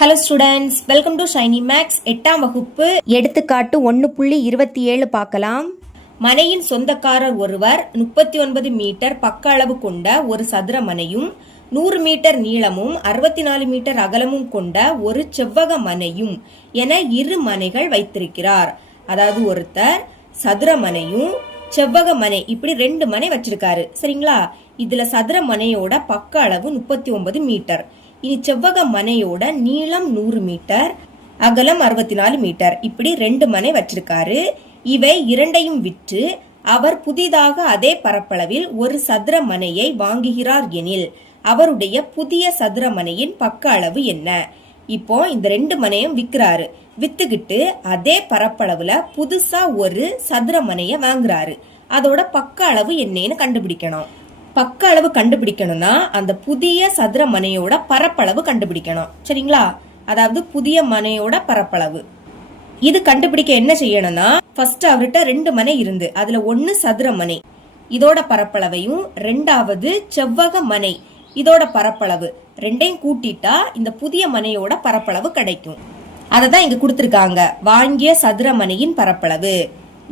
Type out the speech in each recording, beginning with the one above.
Hello students, welcome to Shiny Max. 8ஆம் வகுப்பு எடுத்துக்காட்டு 1.27 பார்க்கலாம். மனையின் சொந்தக்காரர் ஒருவர் 39 மீட்டர் பக்க அளவு கொண்ட ஒரு சதுர மனையும் 100 மீட்டர் நீளமும் 64 மீட்டர் அகலமும் கொண்ட ஒரு செவ்வக மனையும் என இரு மனைகள் வைத்திருக்கிறார். அதாவது ஒருத்தர் சதுர மனையும் செவ்வக மனை இப்படி 2 மனை வச்சிருக்காரு. சரிங்களா? இதுல சதுர மனையோட பக்க அளவு 39 மீட்டர். இனி செவ்வக மனையோட நீளம் 100 மீட்டர், அகலம் 64 மீட்டர், இப்படி 2 மனை வச்சிருக்காரு. இவை இரண்டையும் விற்று அவர் புதிதாக அதே பரப்பளவில் ஒரு சதுர மனையை வாங்குகிறார் எனில் அவருடைய புதிய சதுர மனையின் பக்க அளவு என்ன? இப்போ இந்த 2 மனையும் விற்கிறாரு. வித்துக்கிட்டு அதே பரப்பளவுல புதுசா ஒரு சதுர மனைய வாங்குறாரு. அதோட பக்க அளவு என்னன்னு கண்டுபிடிக்கணும். பக்க அளவு கண்டுபிடிக்கணும்னா அந்த புதிய சதுர மனையோட பரப்பளவு கண்டுபிடிக்கணும். சரிங்களா? அதாவது புதிய மனையோட பரப்பளவு. இது கண்டுபிடிக்க என்ன செய்யணும்னா, ஃபர்ஸ்ட் அவர்கிட்ட 2 மனை இருந்து அதுல 1 சதுர மனை இதோட பரப்பளவையும் 2வது செவ்வக மனை இதோட பரப்பளவு ரெண்டையும் கூட்டிட்டா இந்த புதிய மனையோட பரப்பளவு கிடைக்கும். அததான் இங்க கொடுத்திருக்காங்க, வாங்கிய சதுர மனையின் பரப்பளவு.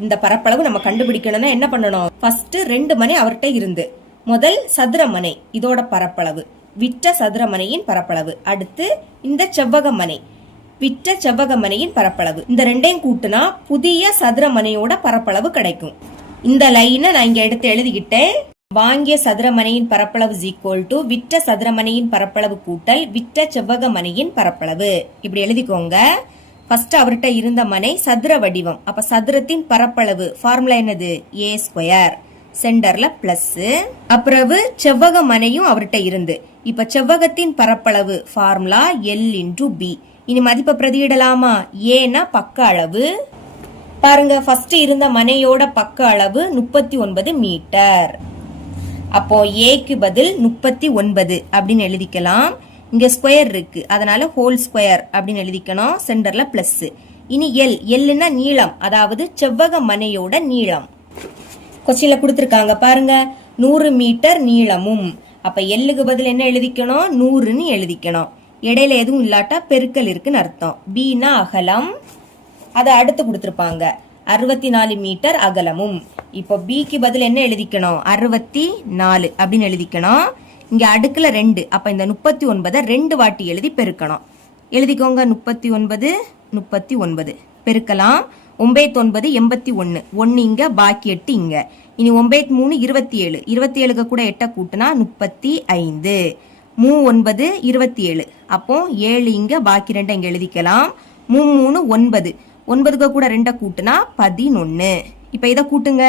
இந்த பரப்பளவு நம்ம கண்டுபிடிக்கணும்னா என்ன பண்ணணும்? ஃபர்ஸ்ட் 2 மனை அவர்கிட்ட இருந்து முதல் சதுர மனை இதோட பரப்பளவு, விற்ற சதுர மனையின் பரப்பளவு. அடுத்து இந்த செவ்வக மனை, விற்ற செவ்வக மனையின் பரப்பளவு. இந்த ரெண்டையும் கூட்டினா புதிய சதுர மனையோட பரப்பளவு கிடைக்கும். இந்த லைனை நான் இங்க எடுத்து எழுதிக்கிட்டேன். வாங்கிய சதுர மனையின் பரப்பளவு = விற்ற சதுர மனையின் பரப்பளவு கூட்டல் விற்ற செவ்வக மனையின் பரப்பளவு. இப்படி எழுதிக்கோங்க. ஃபர்ஸ்ட் அவர்கிட்ட இருந்த மனை சதுர வடிவம். அப்ப சதுரத்தின் பரப்பளவு ஃபார்முலா என்னது? a². சென்டர்ல பிளஸ். அப்புறம் செவ்வக மனையும் அவர்கிட்ட இருந்து. இப்ப செவ்வகத்தின் பரப்பளவு ஃபார்முலா l/b. இனி மதிப்பை பிரதியிடலாமா? ஏன்னா பக்க அளவு. பாருங்க, ஃபர்ஸ்ட் இருந்த மனையோட பக்க அளவு 39 மீட்டர். அப்போ ஏக்கு பதில் 39 அப்படின்னு எழுதிக்கலாம். இங்க ஸ்கொயர் இருக்கு, அதனால ஹோல் ஸ்கொயர் அப்படின்னு எழுதிக்கணும். சென்டர்ல பிளஸ். இனி எல்னா நீளம், அதாவது செவ்வக மனையோட நீளம். கொஸ்டின்ல கொடுத்திருக்காங்க பாருங்க, 100 மீட்டர் நீளமும். அப்ப எல்லுக்கு பதில் என்ன எழுதிக்கணும்? 100ன்னு எழுதிக்கணும். இடையில எதுவும் இல்லாட்டா பெருக்கல் இருக்குன்னு அர்த்தம். பீனா அகலம், அதை அடுத்து கொடுத்திருப்பாங்க 64 மீட்டர் அகலமும். இப்போ பிக்கு பதில் என்ன எழுதிக்கணும்? 64 அப்படின்னு எழுதிக்கணும். இங்க அடுக்குல 2, அப்ப இந்த 39 2 வாட்டி எழுதி பெருக்கணும். எழுதிக்கோங்க. 39 பெருக்கலாம். 9 81, 1 இங்க, பாக்கி 8 இங்க. இனி 9 3 27, 27க்கு கூட 8 கூட்டினா 35. 3 9 27, அப்போ 7 இங்க, பாக்கி 2 இங்க எழுதிக்கலாம். 3 9, 9க்கு கூட 2 கூட்டினா 11. இப்ப இதை கூட்டுங்க.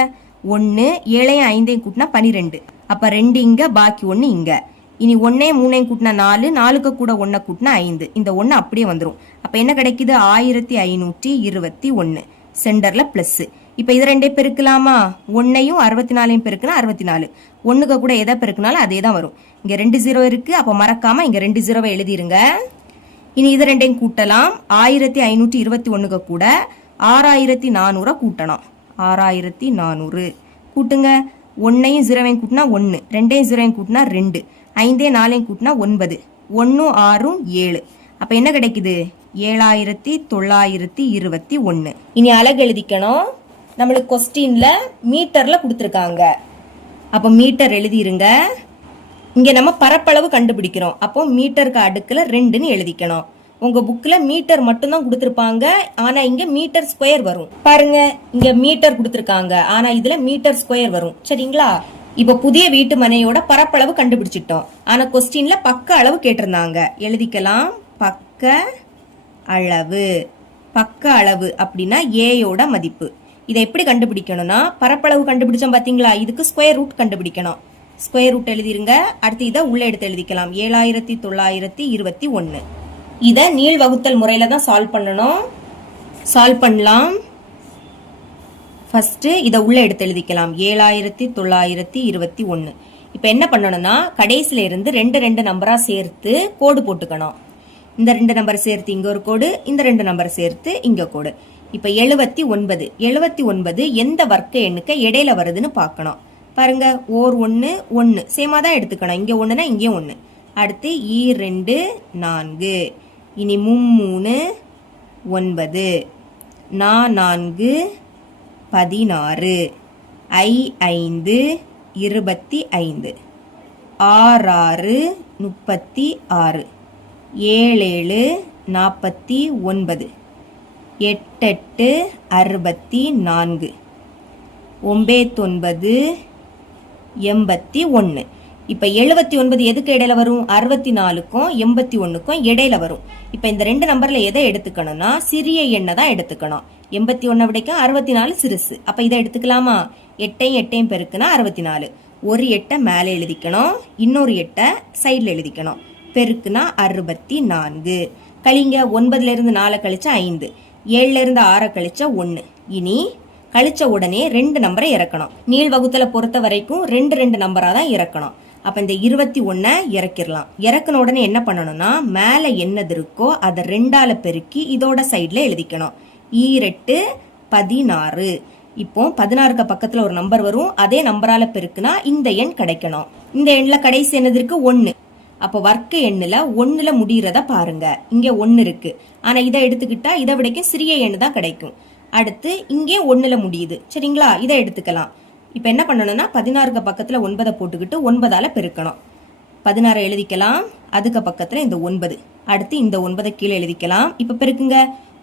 1 7 5 கூட்டினா 12. அப்ப 2 இங்க, பாக்கி 1 இங்க. இனி 1 3 கூட்டினா 4, 4க்கு கூட 1 கூட்டினா 5. இந்த 1 அப்படியே வந்துடும். அப்ப என்ன கிடைக்குது? 1521. சென்டர்ல பிளஸ். இப்ப இது 2 பெருக்கலாமா? 1ஐயும் 64ஐயும் பெருக்குனா 64. 1க்கு கூட எதை பெருக்கினாலும் அதே தான் வரும். இங்க 2 0 இருக்கு, அப்ப மறக்காம இங்க 2 0வை எழுதிருங்க. இனி இது 2ஐயும் கூட்டலாம். 1521க்கு கூட 6400 கூட்டணும். 6400 கூட்டுங்க. 1ஐயும் 0ஐயும் கூட்டினா 1, 2ஐயும் 0ஐயும் கூட்டினா 2, 5 4ஐயும் கூட்டினா 9, 1 6 7. அப்ப என்ன கிடைக்குது? 7921. இனி அலகு எழுதிக்கணும். நம்மளுக்கு கொஸ்டின்ல மீட்டர்ல கொடுத்திருக்காங்க. அப்போ மீட்டர் எழுதிருங்க. இங்க நம்ம பரப்பளவு கண்டுபிடிக்கிறோம். அப்போ மீட்டருக்கு அடுக்குல 2ன்னு எழுதிக்கணும். உங்க புக்ல மீட்டர் மட்டும்தான் கொடுத்திருப்பாங்க, ஆனா இங்க மீட்டர் ஸ்கொயர் வரும். பாருங்க, இங்க மீட்டர் கொடுத்திருக்காங்க, ஆனா இதுல மீட்டர் ஸ்கொயர் வரும். சரிங்களா? இப்ப புதிய வீட்டு மனையோட பரப்பளவு கண்டுபிடிச்சிட்டோம். ஆனா கொஸ்டின்ல பக்க அளவு கேட்டிருந்தாங்க. எழுதிக்கலாம். பக்க அளவு. பக்க அளவு அப்படின்னா ஏயோட மதிப்பு. இதை எப்படி கண்டுபிடிக்கணும்னா, பரப்பளவு கண்டுபிடிச்சோம் பாத்தீங்களா, இதுக்கு ஸ்கொயர் ரூட் கண்டுபிடிக்கணும். ஸ்கொயர் ரூட் எழுதிருங்க. அடுத்து இதை உள்ள எடுத்து எழுதிக்கலாம். 7921. இதை நீள் வகுத்தல் முறையில தான் சால்வ் பண்ணணும். சால்வ் பண்ணலாம். ஃபர்ஸ்ட் இதை உள்ள எடுத்து எழுதிக்கலாம். 7921. இப்ப என்ன பண்ணணும்னா, கடைசியில இருந்து 2 நம்பரா சேர்த்து கோடு போட்டுக்கணும். இந்த 2 நம்பர் சேர்த்து இங்க ஒரு கோடு, இந்த 2 நம்பர் சேர்த்து இங்க கோடு. இப்ப 79 எந்த வர்க்க எண்ணுக்கு இடையில வருதுன்னு பார்க்கணும். பாருங்க, ஓர் 1 1 சேமா தான் எடுத்துக்கணும். இங்க 1னா இங்கே 1. அடுத்து 2 4, இனி 3 9, 4 16, 5 25, 6 36, 7 49, 8 64, 9 81. இப்ப 79 எதுக்கு இடையில வரும்? 64க்கும் 81க்கும் இடையில வரும். இப்ப இந்த ரெண்டு நம்பர்ல எதை எடுத்துக்கணும்னா சிறிய எண்ணை தான் எடுத்துக்கணும். 81 விடைக்கும் 64 சிறுசு. அப்ப இதை எடுத்துக்கலாமா? 8 பெருக்குனா 64. ஒரு 8 மேலே எழுதிக்கணும், இன்னொரு 8 சைட்ல எழுதிக்கணும். பெருக்குனா 64. கழிங்க. 9ல இருந்து 4 கழிச்சா 5, 7ல இருந்து 6 கழிச்சா 1. இனி கழிச்ச உடனே ரெண்டு நம்பரை இறக்கணும். நீள் வகுத்தல பொறுத்த வரைக்கும் ரெண்டு நம்பரா தான் இறக்கணும். அப்ப இந்த 21 இறக்கிடலாம். இறக்குன உடனே என்ன பண்ணணும்னா மேல என்னது இருக்கோ அதை 2ஆல பெருக்கி இதோட சைட்ல எழுதிக்கணும். 2 16. இப்போ 16க்கு பக்கத்துல ஒரு நம்பர் வரும், அதே நம்பரால பெருக்குனா இந்த எண் கிடைக்கணும். இந்த எண்ணில் கடைசி என்னது இருக்கு? 1. அப்போ வர்க்க எண்ணுல 1ல முடியறத பாருங்க. இங்க 1 இருக்கு, ஆனா இதை எடுத்துக்கிட்டா இதை விடைக்கும் சிறிய எண்ணு தான் கிடைக்கும். அடுத்து இங்கே 1ல முடியுது, சரிங்களா? இதை எடுத்துக்கலாம். இப்ப என்ன பண்ணணும்னா 16க்கு பக்கத்துல 9 போட்டுக்கிட்டு 9ஆல பெருக்கணும். 16 எழுதிக்கலாம், அதுக்கு பக்கத்துல இந்த 9, அடுத்து இந்த 9 கீழே எழுதிக்கலாம். இப்ப பெருக்குங்க.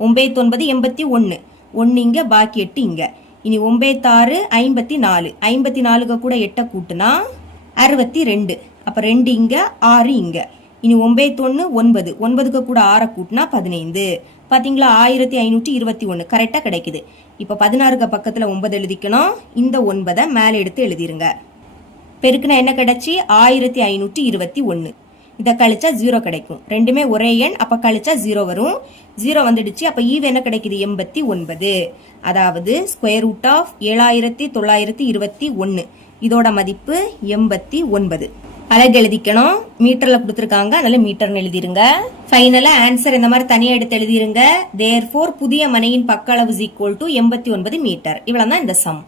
9 9 81, 1 இங்க, பாக்கி 8 இங்க. இனி 9 6 54, 54க்கு கூட 8 கூட்டுனா 62. அப்ப 2 இங்க, 6 இங்க. இனி 9 1 9, 9க்கு கூட 6 கூட்டினா 15. பாத்தீங்களா? 1521 கரெக்டா கிடைக்குது. இப்ப 16க்கு பக்கத்துல 9 எழுதிக்கணும், இந்த 9 மேல எடுத்து எழுதிருங்க. பெருக்குனா என்ன கிடைச்சி? 1521. இத கழிச்சா 0 கிடைக்கும். ரெண்டுமே ஒரே எண், அப்ப கழிச்சா 0 வரும். 0 வந்துடுச்சு. அப்ப ஈவ் என்ன கிடைக்குது? 89. அதாவது ஸ்கொயர் ரூட் ஆஃப் 7921. இதோட மதிப்பு 89. அலகு எழுதிக்கணும். மீட்டர்ல கொடுத்துருக்காங்க, அதனால மீட்டர்னு எழுதிருங்க. ஃபைனலா ஆன்சர் இந்த மாதிரி தனியா எடுத்து எழுதிருங்க. தேர்ஃபோர் புதிய மனையின் பக்க அளவு = 89 மீட்டர். இவ்வளவுதான் இந்த சம்.